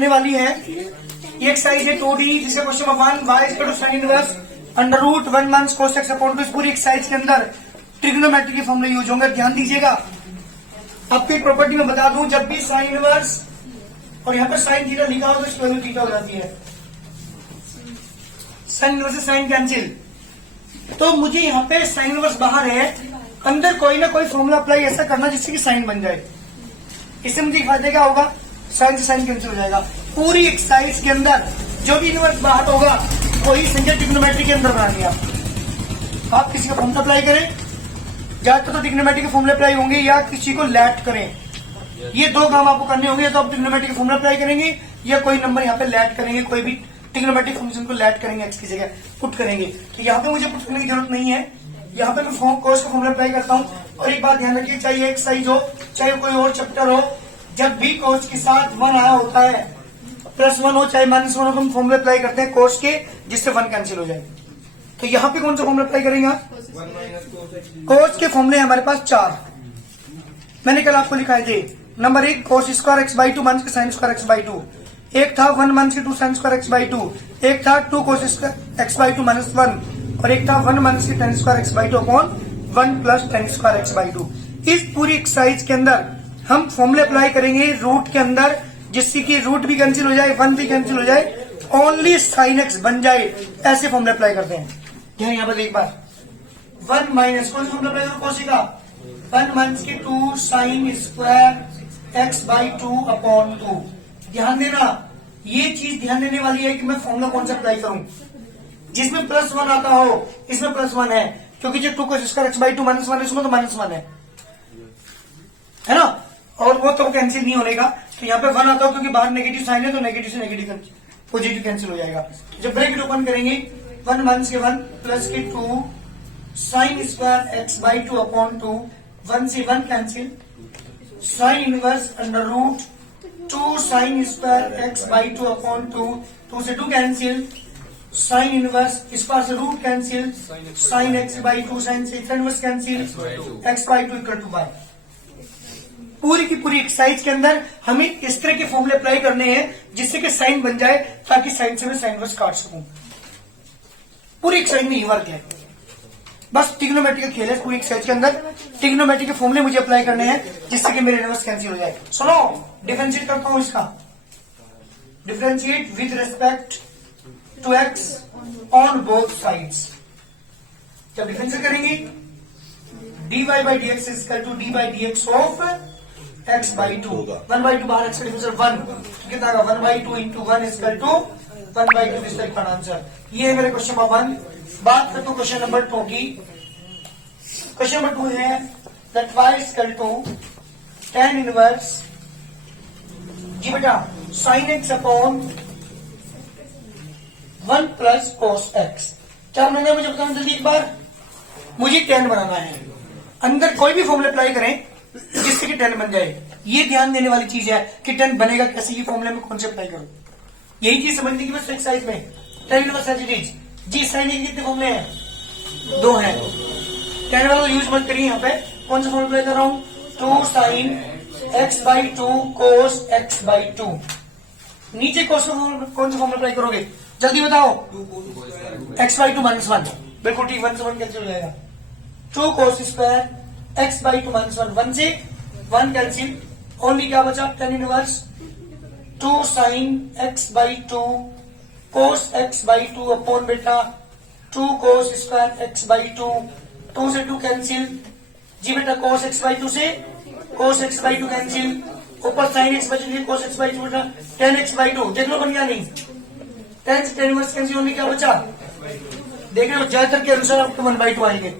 होने वाली है। ये एक्सरसाइज है 2D जिसका question number 1 y equal to sin inverse under root 1 minus cos x upon 2। इस पूरी एक्सरसाइज के अंदर ट्रिग्नोमेट्री के फॉर्मूले यूज होंगे। ध्यान दीजिएगा, आपकी प्रॉपर्टी में बता दूं, जब भी साइन इनवर्स और यहाँ पर साइन थीटा लिखा हो तो इसकी वैल्यू थीटा हो जाती है। साइन इनवर्स से साइन कैंसिल, तो मुझे यहाँ पे साइन इनवर्स बाहर है, अंदर कोई ना कोई फॉर्मूला अप्लाई ऐसा करना जिससे कि साइन बन जाए। इससे मुझे फायदा क्या होगा, साइन से साइन कैंसिल हो जाएगा। पूरी एक्सरसाइज के अंदर जो भी इनवर्स बाहर होगा वही संख्या ट्रिग्नोमेट्री के अंदर बनानी है। आप किसी का फॉर्मूला अप्लाई करें, ज्यादातर तो ट्रिग्नोमेट्री के फॉर्मूले अप्लाई होंगे, या किसी को लैट करें। ये दो काम आपको करने होंगे, या तो आप ट्रिग्नोमेट्री के फॉर्मूला अप्लाई करेंगे या कोई नंबर यहाँ पे लैट करेंगे, कोई भी ट्रिग्नोमेट्रिक फंक्शन को लैट करेंगे, एक्स की जगह पुट करेंगे। तो यहाँ पे मुझे पुट करने की जरूरत नहीं है, यहाँ पे मैं कोस का फॉर्मूला अप्लाई करता हूँ। और एक बात ध्यान रखिए, चाहे एक्सरसाइज हो चाहे कोई और चैप्टर हो, जब भी कोस के साथ 1 आया होता है, +1 हो चाहे -1 हो, तो हम फॉर्मूला अप्लाई करते हैं कोस के, जिससे 1 कैंसिल हो जाए। तो यहाँ पे कौन सा फॉर्मूला अप्लाई करेंगे आप? कोस के फॉर्मूले हमारे पास 4 मैंने कल आपको लिखा है। Number 1 cos square x by 2 minus के साइन स्क्वायर x बाई 2, एक था 1 माइनस के 2 साइन स्क्वायर x बाई 2, एक था 2 cos square x by 2 minus 1, और एक था 1 माइनस के tan square x by 2 upon 1 plus tan square x by 2। इस पूरी एक्सरसाइज के अंदर हम फॉर्मूले अप्लाई करेंगे रूट के अंदर, जिससे कि रूट भी कैंसिल हो जाए, 1 भी कैंसिल हो जाए, ओनली साइन x बन जाए। ऐसे फॉर्मूले अप्लाई करते हैं। यहाँ पर एक बार 1 माइनस कौन सा फॉर्मूला अप्लाई करो, कोसी का 1 माइनस के 2 sine square x by 2 upon 2। ध्यान देना, ये चीज ध्यान देने वाली है कि मैं फॉर्मूला कौन सा अप्लाई करूं। जिसमें +1 आता हो इसमें +1 है, क्योंकि जो 2 cos स्क्वायर x बाई 2 -1 है, इसमें तो -1 है ना, और वो तो कैंसिल नहीं होने का। तो यहाँ पे 1 आता हो, क्योंकि बाहर नेगेटिव साइन है, तो नेगेटिव से नेगेटिव पॉजिटिव कैंसिल हो जाएगा। जब ब्रैकेट ओपन करेंगे 1 माइनस के 1 प्लस के 2 sine square x by 2 upon 2, 1 से 1 cancel, sine inverse under root 2 sine square x by 2 upon 2, 2 से 2 कैंसिल, साइन इनवर्स इस पास से root cancel, sine x by 2 sine से inverse cancel, x by 2 equal to y। पूरी की पूरी exercise के अंदर हमें इस तरह के फॉर्मूले अप्लाई करने हैं जिससे कि साइन बन जाए, ताकि साइन से मैं साइन इनवर्स काट सकूं। पूरी एक्सरसाइज में ये वर्क है, बस ट्रिग्नोमेट्री का खेल है। पूरी एक्सरसाइज के अंदर ट्रिग्नोमेट्री के फॉर्मूले मुझे अप्लाई करने हैं जिससे कि मेरे इनवर्स कैंसिल हो जाए। सुनो, डिफरेंशिएट करता हूं इसका, differentiate with respect to x on both sides. जब डिफरेंशिएट करेंगे dy by d x equal to d by d x of x by 2, 1 by 2 बाहर x का डिफरेंस 1, कितना आएगा 1 by 2 into 1 equal to 1 by 2 this का answer. ये है मेरे क्वेश्चन नंबर 1। बात करता हूं क्वेश्चन नंबर 2 की। क्वेश्चन नंबर 2 है that y equal to tan inverse जी बेटा sin x upon 1 plus cos x। क्या बनाना है मुझे बताना जल्दी एक बार। मुझे tan बनाना है, अंदर कोई भी फॉर्मूला अप्लाई करें जिससे कि tan बन जाए। ये ध्यान देने वाली चीज है कि tan बनेगा कैसे, ये फॉर्मूले में कौन से अप्लाई करूं, यही चीज समझने की बस एक्सरसाइज में। tan inverse as it is जी, साइन के कितने फॉर्मूले हैं, 2 हैं। tan वाला यूज मत करिए, यहाँ पे कौन सा फॉर्मूला अप्लाई कर रहा हूं, 2 sine x by 2 cos x by 2। नीचे कौन सा फॉर्मूला अप्लाई करोगे, जल्दी बताओ। x बाई 2 -1, बिल्कुल ठीक, 1 से 1 कैंसिल हो जाएगा। 2 cos स्क्वायर x बाई 2 -1, 1 से 1 कैंसिल, ओनली क्या बचा tan inverse 2 sine x by 2 cos x by 2 upon बेटा 2 cos स्क्वायर x बाई 2, 2 से 2 कैंसिल जी बेटा, cos x बाई 2 से cos x बाई 2 कैंसिल, ऊपर sine x by 2 cos x by 2 बेटा tan x by 2, देख लो बन गया नहीं, tan से tan इनवर्स कैंसिल, ओनली क्या बचा, देख रहे हो ज्यादातर के अनुसार आपको 1 बाई 2 आएंगे।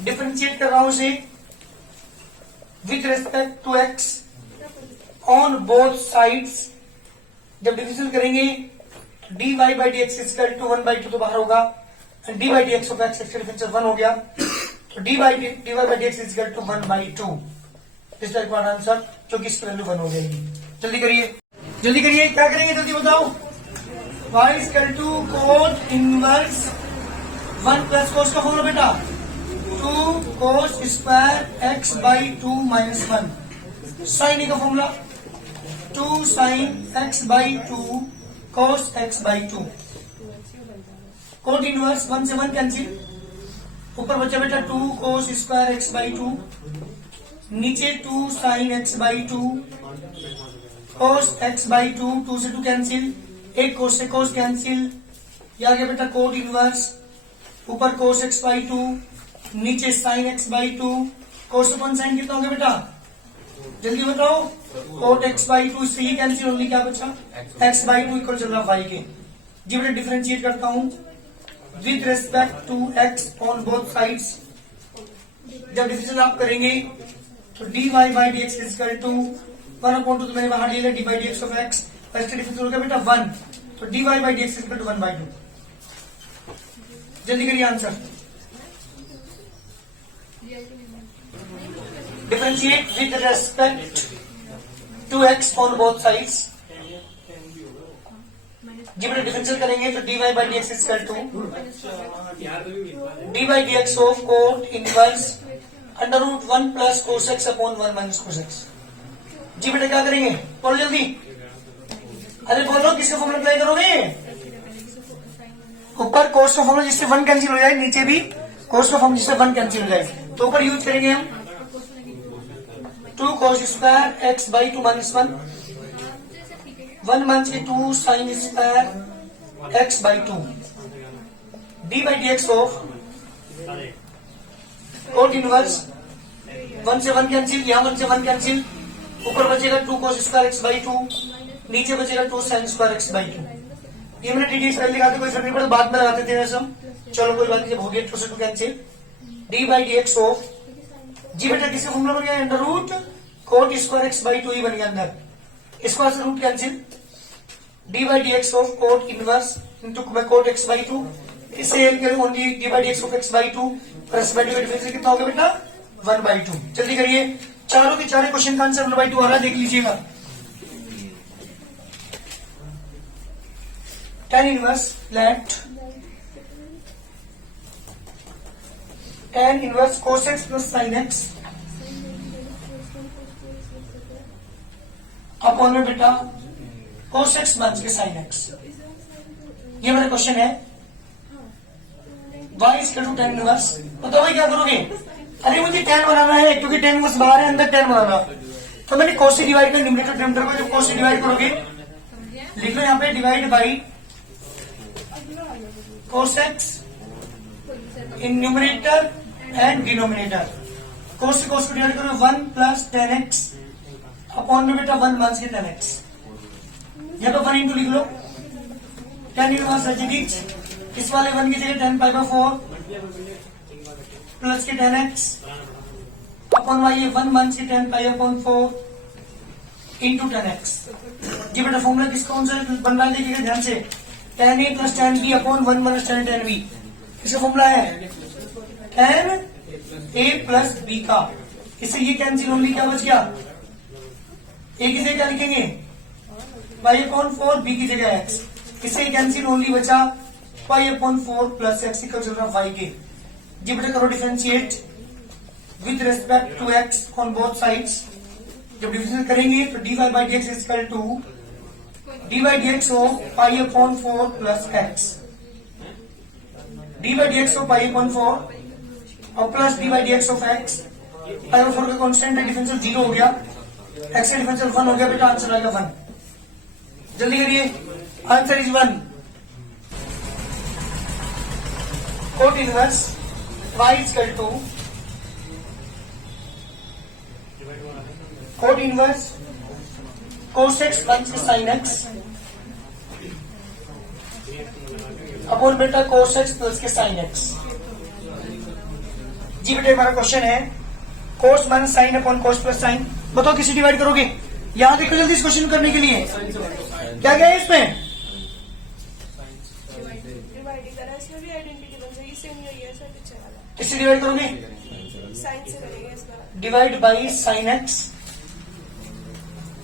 डिफरेंशिएट कर रहा हूं इसे with respect to x on both sides. जब डिविजन करेंगे dy by d x equal to 1 by 2 तो बाहर होगा, d by d x of x का डिफरेंस 1 हो गया, तो dy by d x equal to 1 by 2 इस टाइप का आंसर, जो कि इसकी वैल्यू 1 हो जाएगी। जल्दी करिए जल्दी करिए, क्या करेंगे जल्दी बताओ। y equal to cos inverse 1 plus cos का फॉर्मूला बेटा 2 cos square x by 2 -1, sine का formula 2 sine x by 2 cos x by 2। Cot inverse 1 से 1 कैंसिल, ऊपर बचा बेटा 2 cos स्क्वायर x बाई 2, नीचे 2 sine x by 2 cos x by 2, 2 से 2 cancel, एक cos से cos कैंसिल, ये आ गया बेटा कोट इनवर्स, ऊपर cos x बाई 2, नीचे sine x by 2, cos upon sine कितना हो गया बेटा, जल्दी बताओ, कोट x बाई 2, इससे ये कैंसिल, ओनली क्या बचा x बाई 2 इक्वल चल रहा y के। जी बेटा डिफरेंशिएट करता हूं with respect to x on both sides. जब डिफरेंशियल आप करेंगे तो dy by d x equal to 1/2, तो मैंने बाहर लिया d by d x of x, और इसका डिफरेंस हो गया बेटा 1, तो dy by d x equal to 1/2। जल्दी करिए आंसर, differentiate with respect to x on both sides. जी बेटा डिफरेंशियल करेंगे तो dy by d x equal to d by d x of cot inverse under root 1 plus cos x upon 1 minus cos x. जी बेटा क्या करेंगे, बोलो जल्दी, अरे बोलो किसका फॉर्मूला अप्लाई करोगे, ऊपर कोस का फॉर्मूला जिससे 1 कैंसिल हो जाए, नीचे भी कोस का फॉर्मूला जिससे 1 कैंसिल हो जाए, तो ऊपर यूज करेंगे हम 2 cos square x by 2 minus 1 minus 2 sine square x by 2, D by d x of cot inverse 1 से 1 कैंसिल, यहाँ 1 से 1 कैंसिल, ऊपर बचेगा 2 cos स्क्वायर एक्स बाई 2, नीचे बचेगा 2 साइन स्क्वायर एक्स बाई 2। ये मैंने डी स्क्वायर लिखा था, कोई फर्क नहीं पड़ता, बाद में लगाते थे वैसे हम, चलो कोई बात नहीं, जब हो गया 2 से 2 cancel, d by d x of, जी बेटा किसका फॉर्मूला बन गया, under root cot square x by 2 ही बन गया अंदर, इसको से root cancel, d by d x of cot inverse into cot x by 2, इसे only d by d x of x by 2 plus by difference कितना हो गया बेटा 1/2। जल्दी करिए, चारों के चारों क्वेश्चन का आंसर 1/2 आ रहा है, देख लीजिएगा। tan inverse let tan inverse cos x plus sin x upon में बेटा cos x माइनस के sin x, ये मेरा क्वेश्चन है। y equal to tan inverse, बताओ भाई क्या करोगे, अरे मुझे tan बनाना है क्योंकि tan इनवर्स बाहर है, अंदर tan बनाना, तो मैंने cos से डिवाइड कर न्यूमरेटर डिनोमिनेटर को, जब cos से डिवाइड करोगे लिख लो यहाँ पे divide by cos x in numerator and denominator, cos से cos को डिवाइड करो 1 प्लस tan x अपॉन में बेटा 1 माइनस के tan x, यहाँ पे 1 इंटू लिख लो, tan इनवर्स एच, इस वाले 1 की जगह tan पाई बाई 4 प्लस के tan x upon y, 1 minus के tan पाई अपॉन 4 इंटू tan x। जी बेटा फॉर्मूला किसका कौन सा बन रहा है, देखिएगा ध्यान से, tan a plus tan b upon 1 minus tan b, इसका फॉर्मूला है tan a प्लस b का, इससे ये कैंसिल, ओनली क्या बच गया, a की जगह क्या लिखेंगे y अपॉन 4, b की जगह x, इससे कैंसिल, ओनली बचा y upon 4 plus x equal चल रहा y के। जी बेटा करो differentiate with respect to x on both sides. जब डिफरेंशिएट करेंगे तो dy by d x equal to d by d x of pi upon 4 plus x, d by d x of pi upon 4 और plus d by d x of x, pi upon 4 का constant है, differential 0 हो गया, x का differential 1 हो गया, बेटा answer आएगा 1। जल्दी करिए, answer is 1। Cot inverse y equal to cot inverse cos x minus sin x upon बेटा cos x प्लस के sin x। जी बेटा हमारा क्वेश्चन है cos minus sin upon cos plus sin, बताओ किसे डिवाइड करोगे, यहां देखो जल्दी इस क्वेश्चन करने के लिए क्या क्या है इसमें, किससे डिवाइड करोगे, divide by sin x,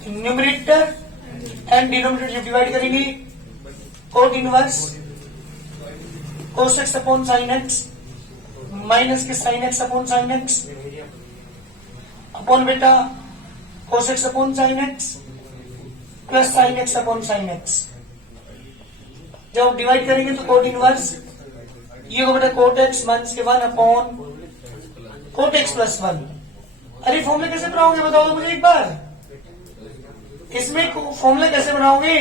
numerator and denominator जब डिवाइड करेंगे coat inverse cos x upon sin x minus के sin x upon sin x upon बेटा cos x upon sin x plus sine x upon sine x. जब divide करेंगे तो cot inverse ये होगा बेटा कोट एक्स माइनस के 1 upon cot x plus 1। अरे फॉर्मूले कैसे बनाओगे बताओ तो मुझे एक बार, इसमें फॉर्मूले कैसे बनाओगे?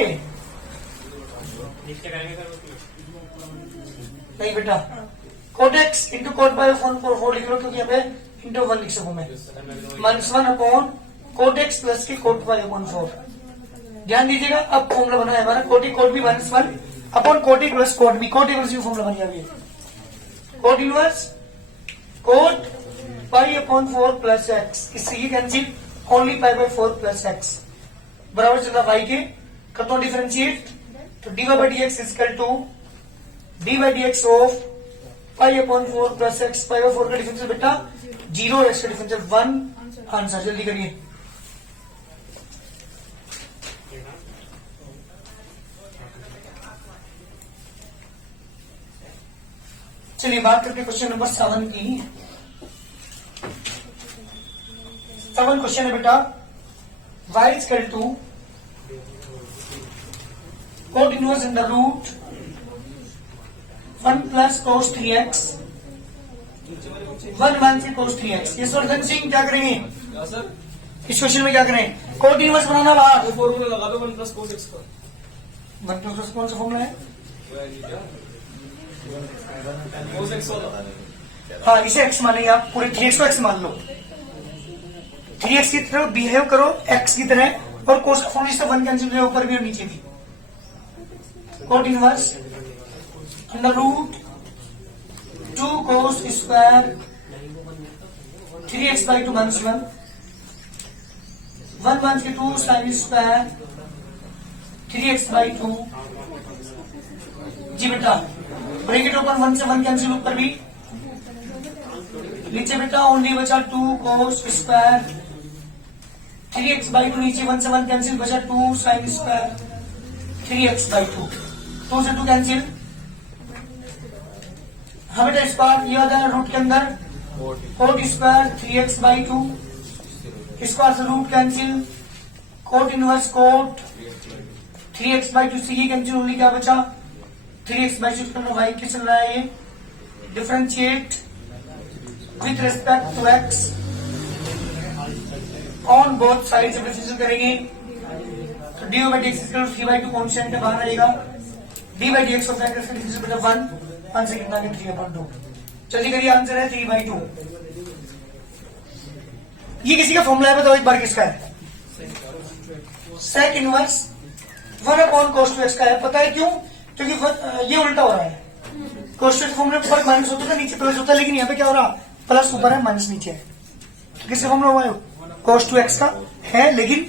नहीं बेटा, cot x into cot by 1/4 लिख लो, क्योंकि यहाँ पे इंटू 1 लिख सकूं मैं, minus 1 upon cot x plus के कोट बाय 1/4। ध्यान दीजिएगा, अब फॉर्मूला बना है हमारा cot B minus 1 upon cot A plus cot B, cot A plus B formula बन गया। Cot inverse cot pi upon 4 plus x, इससे ये cancel, only pi by 4 plus x बराबर चल रहा वाई के। करता हूं डिफरेंशिएट, तो d y by d x equal to d by d x of pi upon 4 plus x. Pi by 4 का डिफरेंशियल बेटा 0, एक्स का डिफरेंशियल 1। आंसर जल्दी करिए। चलिए बात करते क्वेश्चन नंबर 7 की। 7 क्वेश्चन है बेटा, y equal to cot inverse under root 1 plus cos 3x 1 minus के कोस 3x। ये सर सिंह क्या करेंगे इस क्वेश्चन में? क्या करें? कोट इनवर्स बनाना बाहर, फॉर्मूला लगा दो 1 प्लस कोस एक्स का। 1 प्लस कौन सा फॉर्मूला है? कोस एक्स वाला। हाँ, इसे x मानेंगे आप, पूरे 3x को x मान लो। 3x की तरह बिहेव करो x की तरह, और कोस का फॉर्मूला से 1 कैंसिल ऊपर भी और नीचे भी। Cot inverse under root 2 cos square 3x by 2 minus 1 minus के 2 साइन स्क्वायर 3x बाई 2। जी बेटा, ब्रैकेट ओपन 1 से 1 कैंसिल ऊपर भी, नीचे बेटा ओनली बचा 2 कोस स्क्वायर 3x बाई 2, नीचे 1 से 1 कैंसिल बचा 2 साइन स्क्वायर 3x बाई 2। 2 से 2 कैंसिल। हाँ बेटा, इस बार ये आ जाए रूट के अंदर cot square 3x by 2, square से root cancel, cot inverse cot 3x by 2 से ये कैंसिल, ओनली क्या बचा 3x बाई 2 करना y के चल रहा है। ये differentiate with respect to x on both side से डिफरेंशिएट करेंगे, तो d by d x 3/2 constant है, बाहर आएगा। D by d x of x का डिफरेंशिएट बेटा 1 से कितना है 3/2। जल्दी करिए, आंसर है 3/2। ये किसी का फॉर्मूला है, बताओ एक बार किसका है? सेक इनवर्स 1 अपॉन कोस 2x का है। पता है क्यों? क्योंकि ये उल्टा हो रहा है, कोस 2 फॉर्मूले पर माइनस होता है, नीचे प्लस होता है, लेकिन यहाँ पे क्या हो रहा, प्लस ऊपर है माइनस नीचे है। तो किसका फॉर्मूला हुआ है? कोस 2x का है, लेकिन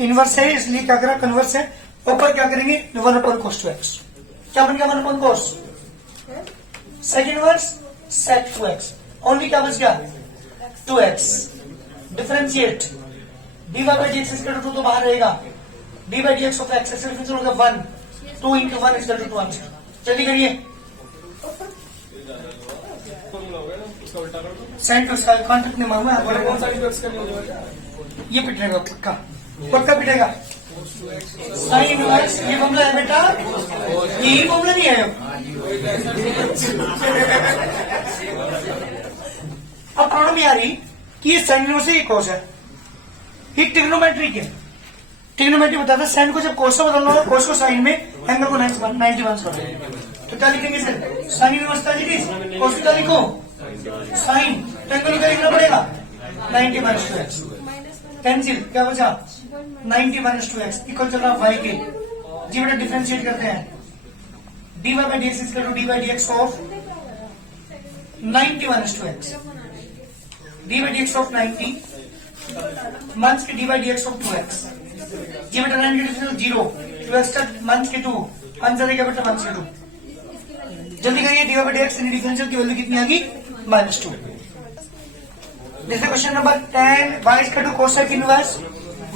इनवर्स है, इसलिए क्या करा कन्वर्स है। ऊपर क्या करेंगे 1 अपॉन कोस 2x। क्या बन गया 1 upon cos sec inverse sec 2x, only क्या बच गया 2x। Differentiate d y by d x equal to 2 तो बाहर रहेगा, d by d x of x differential होगा 1, 2 इंटू 1 इक्वल टू 2 आंसर। जल्दी करिए, फॉर्मूला हो गया ना, उसका उल्टा कर दो। साइन टू इसका कॉन्टेक्ट नहीं मालूम है, कौन सा एक्स का नहीं हो जाएगा? ये पिटेगा पक्का, पक्का पिटेगा। साइन इनवर्स ये फॉर्मूला है बेटा, यही फॉर्मूला नहीं है। अब प्रॉब्लम ये आ रही कि ये साइन इनवर्स है, ये कोस है, ये ट्रिग्नोमेट्रिक है। ट्रिग्नोमेट्री बताता है साइन को जब कोस से बदलना होगा, कोस को साइन में, एंगल को 90 कर दो। तो क्या लिखेंगे सर? साइन इनवर्स क्या लिखी, कोस क्या लिखो साइन, तो एंगल क्या लिखना पड़ेगा 90 माइनस 2x। कैंसिल, क्या बचा 90 माइनस 2x इक्वल चल रहा y के। जी बेटा डिफरेंशिएट करते हैं, d y by d x equal to d by d x of 90 minus 2x, d by d x of 90 minus के d by d x of 2x। जी बेटा 90 के डिफरेंशियल 0, 2x का माइनस के 2, आंसर है क्या बेटा माइनस के 2। जल्दी करिए, d y by d x differential की वैल्यू कितनी आ गई -2। जैसे question number 10, y equal to cosec inverse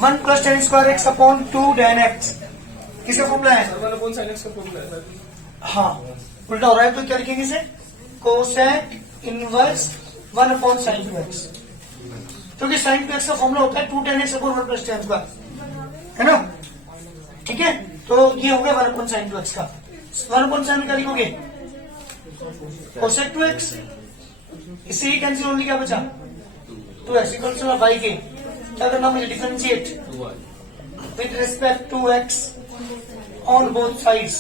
1 plus tan square x upon 2 tan x। किसका फॉर्मूला है? कौन सा एक्स का फॉर्मूला है? हाँ, उल्टा हो रहा है, तो क्या लिखेंगे इसे? Cosec inverse 1 upon sine 2x, क्योंकि साइन 2x का फॉर्मूला होता है 2 tan x upon 1 plus tan square, है ना। ठीक है, तो ये हो गया 1/sin2x का 1/sin का लिखोगे cosec 2x, इससे ही कैंसिल ओनली क्या बचा 2x इक्वल टू y के क्या करना मुझे differentiate with respect to x on both sides.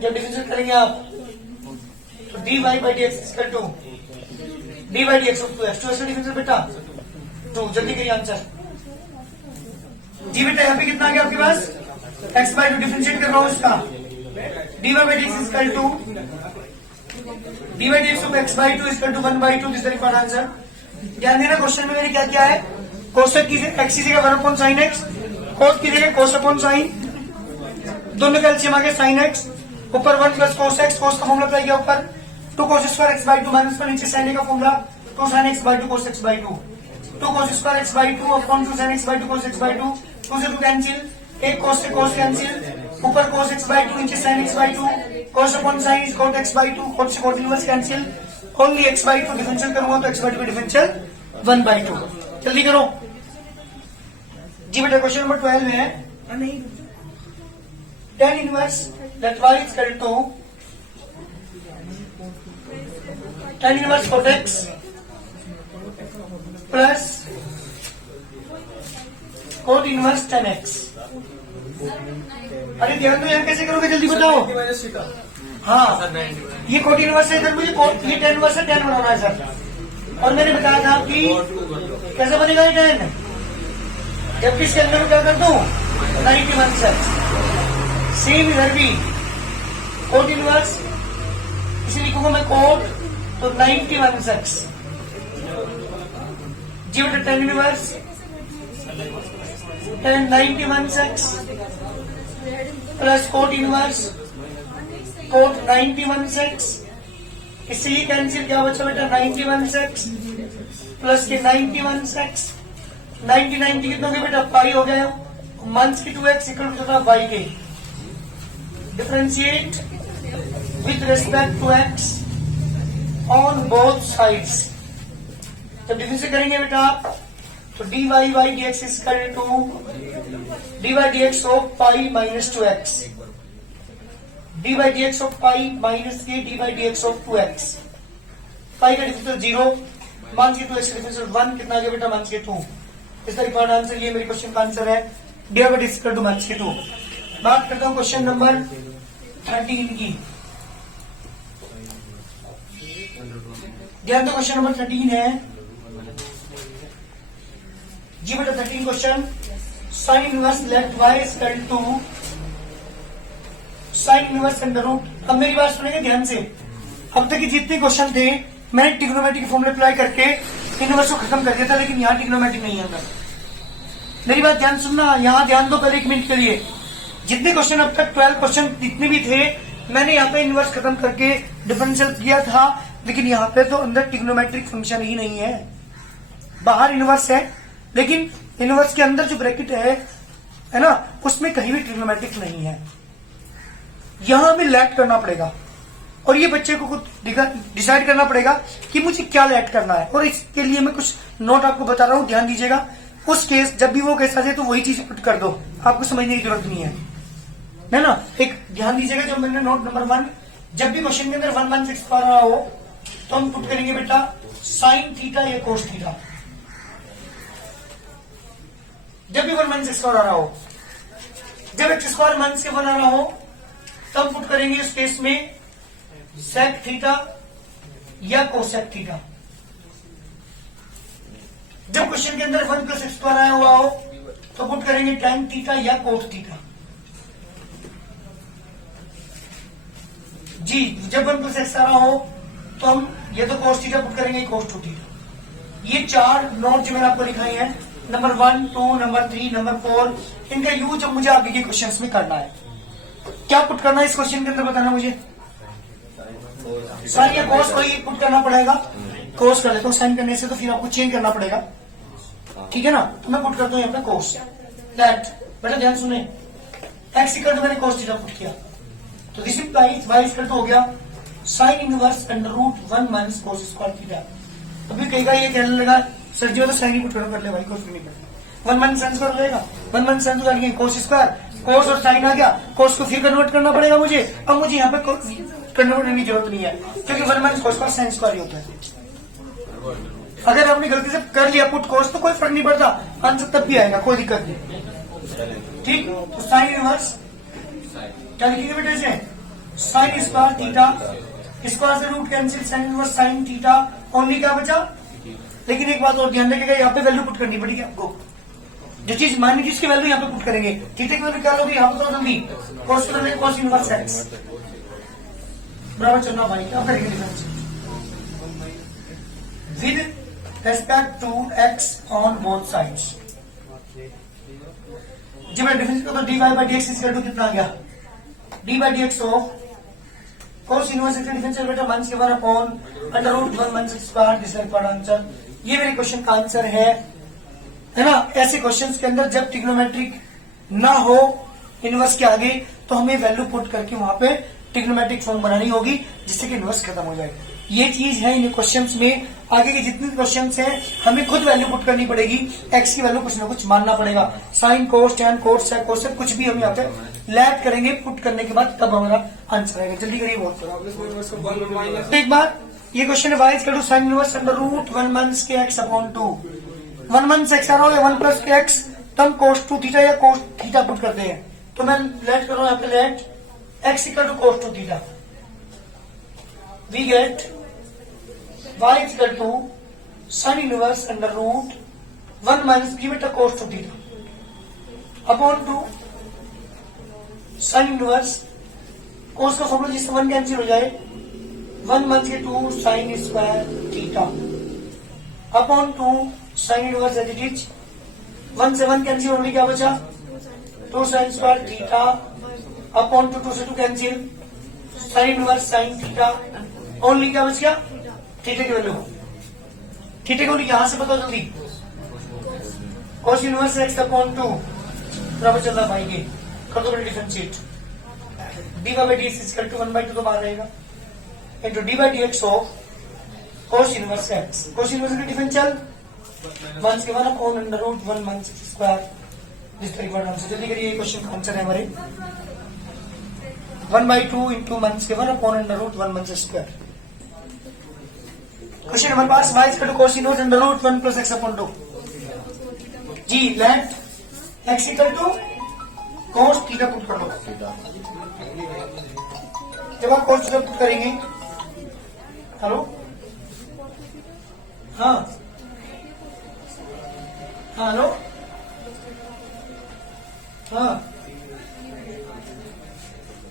जब डिफरेंशिएट करेंगे आप तो dy by dx equal to dy by dx of 2x, 2x का डिफरेंशिएट बेटा 2, जल्दी करिए आंसर। जी बेटा यहाँ पे कितना आ गया आपके पास x by 2 डिफरेंशिएट कर रहा हूँ इसका dy by dx equal to dy by dx of x by 2 equal to 1/2, this is the answer. ध्यान देना क्वेश्चन में मैंने क्या किया है, कोसेक की x की जगह 1/sin x, कोस की जगह cos अपॉन साइन, दोनों का एलसीएम आ गया sin x, ऊपर 1 प्लस cos x, cos का फॉर्मूला अप्लाई किया ऊपर 2 cos square x by 2 minus पर नीचे sin a का formula 2 sin x by 2 cos x by 2, 2 cos square x by 2 upon 2 sin x by 2 cos x by 2, 2 से 2 cancel, एक cos से cos cancel, ऊपर cos x by 2 नीचे sin x by 2, cos upon sine is cot x by 2, cot से cot inverse cancel, only x by 2 differential करूंगा तो x by 2 का differential 1/2। जल्दी करो जी बेटा। क्वेश्चन नंबर 12 में है tan inverse that y is equal to tan inverse cot x plus cot inverse tan x। अरे ध्यान दो यार, कैसे करोगे जल्दी बताओ। Minus theta. हाँ ये cot इनवर्स है, इधर मुझे ये tan इनवर्स है, tan बनाना है सर। और मैंने बताया था कि कैसे बनेगा ये tan, जबकि इसके अंदर क्या कर दूं 91 सेम इधर भी कोट इनवर्स, इसे लिखूंगा मैं कोट तो 91 सेक्स जी बेटा tan इनवर्स tan 91 सेक्स प्लस कोट इनवर्स कोट 91 सेक्स, इससे ही कैंसिल क्या बचा बेटा 91 सेक्स प्लस के 91 सेक्स, 90 कितना हो गया बेटा पाई हो गया, मंथ्स की 2x इक्वल टू y के, differentiate with respect to x on both sides. जब डिफरेंशिएट करेंगे बेटा आप तो dy by dx is equal to dy dx of pi minus 2x, dy dx of pi minus के dy dx of 2x, pi का differential 0, मान के 2x का डिफरेंशियल 1, कितना आ गया बेटा मान के 2। इस तरह का आंसर, ये मेरे क्वेश्चन का आंसर है dy by dx equal to मान के 2। बात करता हूं क्वेश्चन नंबर 13 की। ध्यान दो क्वेश्चन नंबर 13 है जी बेटा 13 question, sine inverse let y is equal to sine inverse under root. अब मेरी बात सुनेंगे ध्यान से, अब तक के जितने क्वेश्चन थे मैंने ट्रिग्नोमेट्री के फॉर्मूले अप्लाई करके इनवर्स को खत्म कर दिया था, लेकिन यहाँ ट्रिग्नोमेट्री नहीं है अंदर। मेरी बात ध्यान सुनना, यहाँ ध्यान दो पहले 1 मिनट के लिए। जितने क्वेश्चन अब तक 12 क्वेश्चन जितने भी थे मैंने यहाँ पे इनवर्स खत्म करके डिफरेंशियल किया था, लेकिन यहाँ पे तो अंदर ट्रिग्नोमेट्रिक फंक्शन ही नहीं है। बाहर इनवर्स है लेकिन इनवर्स के अंदर जो ब्रैकेट है ना, उसमें कहीं भी ट्रिग्नोमेट्रिक नहीं है। यहां हमें लैट करना पड़ेगा और ये बच्चे को खुद डिसाइड करना पड़ेगा कि मुझे क्या लैट करना है। और इसके लिए मैं कुछ नोट आपको बता रहा हूं, ध्यान दीजिएगा। उस केस जब भी वो केस आ जाए तो वही चीज पुट कर दो, आपको समझने की जरूरत नहीं है ना। एक ध्यान दीजिएगा, जो मैंने नोट नंबर 1, जब भी क्वेश्चन के अंदर 116 आ रहा हो तो हम पुट करेंगे बेटा साइन थीटा या कोस थीटा। जब भी 116 आ रहा हो, जब x स्क्वायर माइनस के 1 आ रहा हो तब पुट करेंगे उस केस में सेक थीटा या कोसेक थीटा। जब क्वेश्चन के अंदर 1 प्लस एक्स स्क्वायर आया हुआ हो तो पुट करेंगे tan थीटा या कोट थीटा। जी जब 1 प्लस एक्स आ रहा हो तो हम ये तो कोस थीटा पुट करेंगे, कोस 2 थीटा। ये 4 नोट जो मैंने आपको लिखाई है, नंबर 1, 2, नंबर 3, नंबर 4, इनका यूज अब मुझे आगे के क्वेश्चंस में करना है। क्या पुट करना है इस क्वेश्चन के अंदर बताना मुझे। साइन या कोस कोई पुट करना पड़ेगा, कोस कर लेता हूँ। साइन करने से तो फिर आपको चेंज करना पड़ेगा, ठीक है ना। तो मैं पुट करता हूँ अपना कोस दैट। बेटा ध्यान सुने, एक्स इक्वल टू मैंने कोस थीटा पुट किया तो this implies y equal to हो गया sine inverse under root 1 minus cos square theta. अभी कहेगा ये कहने लगा सर जी वो तो साइन ही पुट कर ले भाई, कोस भी नहीं करना। 1 माइनस साइन स्क्वायर रहेगा, 1 माइनस साइन तो कोस स्क्वायर कोस और साइन आ गया, कोस को फिर कन्वर्ट करना पड़ेगा मुझे। अब मुझे यहाँ पे कन्वर्ट करने की जरूरत नहीं है, क्योंकि 1 minus cos square sine square ही होता है। अगर आपने गलती से कर लिया पुट कोस तो कोई फर्क नहीं पड़ता, आंसर तब भी आएगा, कोई दिक्कत नहीं। ठीक, तो साइन इनवर्स क्या लिखेंगे बेटे इसे, साइन स्क्वायर थीटा, स्क्वायर से root cancel, sine inverse sine theta, only क्या बचा। लेकिन एक बात और ध्यान रखिएगा, यहाँ पे वैल्यू पुट करनी पड़ेगी आपको। जो चीज मानी जिसकी वैल्यू यहाँ पे पुट करेंगे, थीटा की वैल्यू क्या होगी यहाँ पे, तो जल्दी कोस कोस इनवर्स एक्स बराबर चलना भाई, क्या करेंगे difference with respect to x on both sides. जब मैं डिफरेंस करता हूँ d y by d x equal to कितना आ गया, d by d x of cos inverse x का डिफरेंशियल बेटा माइनस के 1 upon under root 1 minus square, this is for answer. ये मेरे क्वेश्चन का आंसर है ना। ऐसे क्वेश्चंस के अंदर जब ट्रिग्नोमेट्रिक ना हो इनवर्स के आगे, तो हमें वैल्यू पुट करके वहां पे ट्रिग्नोमेट्रिक फॉर्म बनानी होगी, जिससे कि इनवर्स खत्म हो जाए। ये चीज है इन क्वेश्चंस में। आगे के जितने क्वेश्चंस हैं हमें खुद वैल्यू पुट करनी पड़ेगी, एक्स की वैल्यू कुछ ना कुछ मानना पड़ेगा, साइन कोस टैन कोस सेक कोस कुछ भी हम यहाँ पे लैट करेंगे, पुट करने के बाद तब हमारा आंसर आएगा। जल्दी करिए, बहुत करो। एक बार ये क्वेश्चन है y equal to sine inverse under root 1 minus के एक्स अपॉन 2, 1 माइनस एक्स आ रहा है 1 प्लस के एक्स, तब कोस 2 थीटा या कोस थीटा पुट करते हैं। तो मैं लेट कर रहा हूं यहाँ पे let x equal to cos 2 theta, we get y equal to sine inverse under root 1 minus की बेटा cos 2 theta upon 2 sine inverse cos का फॉर्मूला जिससे 1 कैंसिल हो जाए, 1 माइनस के 2 sine square theta upon 2 sine inverse as it is, 1 से 1 cancel होने क्या बचा, 2 साइन स्क्वायर थीटा अपॉन 2 से 2 cancel, sine inverse sine theta, only क्या बच गया, थीटा की वैल्यू, थीटा की वैल्यू यहां से बताओ जल्दी, कोस इनवर्स एक्स अपॉन 2 बराबर चल रहा भाई, ये कर दो बेटा differentiate, d by d x equal to 1/2 तो बाहर रहेगा into d by d x of cos inverse x, cos inverse का डिफरेंशियल 1 के 1 upon under root 1 minus square, this type का आंसर। जल्दी करिए, ये क्वेश्चन का आंसर है हमारे 1/2 इंटू 1 के 1 upon under root 1 minus square. Question हमारे पास y equal to cos inverse under root 1 plus x upon 2 जी, let x equal to cos theta put कर दो। जब आप कोस थीटा पुट करेंगे, हेलो, हाँ हाँ हेलो, हाँ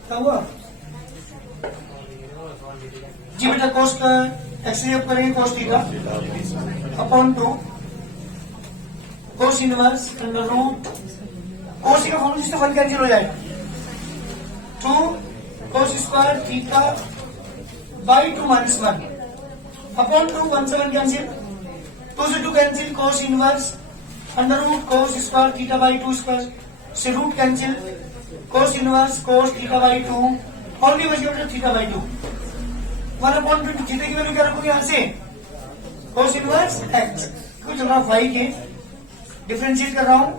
क्या हुआ जी बेटा, कोस का एक्स करेंगे cos theta upon 2 cos inverse under root, cos का फॉर्मूला जिससे 1 कैंसिल हो जाएगा, 2 cos square theta by 2 minus 1 upon 2, 1 से 1 कैंसिल, 2 से 2 cancel, cos inverse under root cos square theta by 2 square से root cancel, cos inverse cos theta by 2, only बच गया theta by 2, 1 upon 2 theta की value क्या रखोगे यहाँ से, कोस इनवर्स एक्स, कुछ ना वाई के डिफरेंशिएट कर रहा हूं,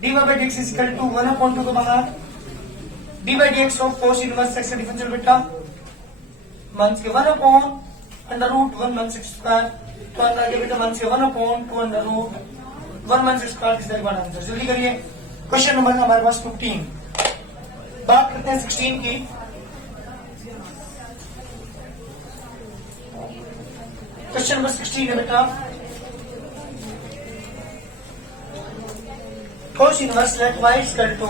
d by d x equal to 1 upon 2 को बाहर, d by d x of cos inverse x का डिफरेंशियल बेटा माइनस के 1 upon under root 1 minus square, तो आगे बेटा माइनस के 1 upon 2 under root 1 minus square, किस तरह आंसर। जल्दी करिए, क्वेश्चन नंबर हमारे पास 15, बात करते हैं 16 की। क्वेश्चन नंबर 16 है बेटा, cos inverse let y equal to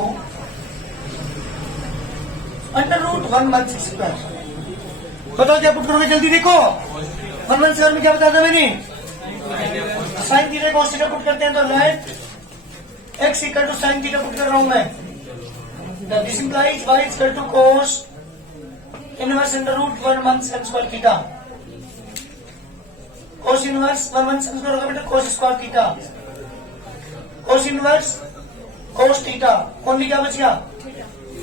under root 1 minus square, बताओ क्या पुट करोगे, जल्दी देखो। 1 माइनस स्क्वायर में क्या बताया था मैंने, sine theta cos theta put करते हैं, तो let x equal to sine theta put कर रहा हूं मैं, this implies y equal to cos inverse under root 1 minus square theta, cos inverse 1 minus square होगा बेटा cos square theta, cos inverse cos theta, only क्या बच गया,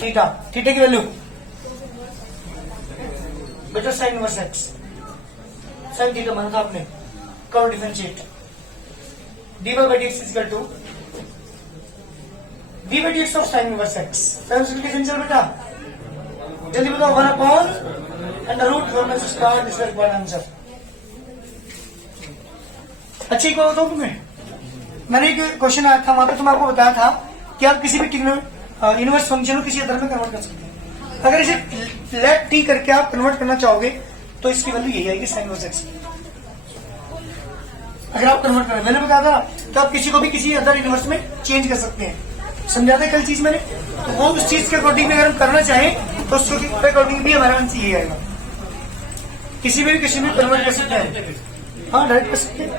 theta, theta की वैल्यू बेटा sine inverse x, sine theta माना था आपने, करो differentiate, d by d x equal to d by d x of sine inverse x. Simplification चल बेटा, जल्दी बताओ। 1 upon under root 1 square, this is one answer. अच्छी एक बात बताऊं तुम्हें, मैंने एक क्वेश्चन आया था वहां पे, तो मैं आपको बताया था कि आप किसी भी इनवर्स फंक्शन को किसी अदर में कन्वर्ट कर सकते हैं। अगर इसे लेट टी करके आप कन्वर्ट करना चाहोगे तो इसकी वैल्यू यही आएगी साइन इनवर्स एक्स। अगर आप कन्वर्ट करें, मैंने बताया था तो आप किसी को भी किसी अदर इनवर्स में चेंज कर सकते हैं। समझा था कल चीज मैंने, तो वो उस चीज के अकॉर्डिंग में अगर हम करना चाहें तो उसके अकॉर्डिंग भी हमारा आंसर यही आएगा। किसी में कन्वर्ट कर सकते हैं। हाँ डायरेक्ट कर सकते हैं।